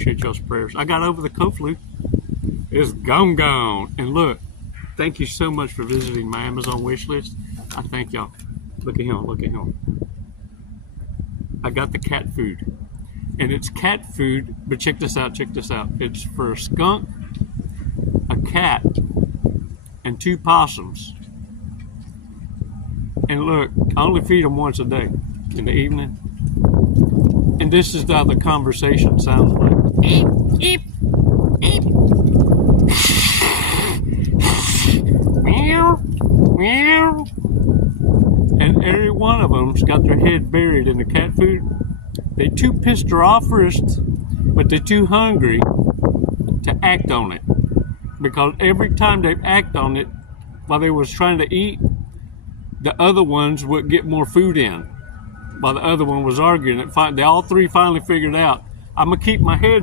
Appreciate y'all's prayers. I got over the cold flu. It's gone. And look, thank you so much for visiting my Amazon wish list. I thank y'all. Look at him. I got the cat food. And it's cat food, but check this out. It's for a skunk, a cat, and 2 possums. And look, I only feed them once a day in the evening. And this is how the conversation sounds like. Eep, eep, eep. Meow, meow. And every one of them's got their head buried in the cat food. They're too pissed her off first, but they're too hungry to act on it. Because every time they act on it while they was trying to eat, the other ones would get more food in. While the other one was arguing, they all 3 finally figured out, I'm gonna keep my head down.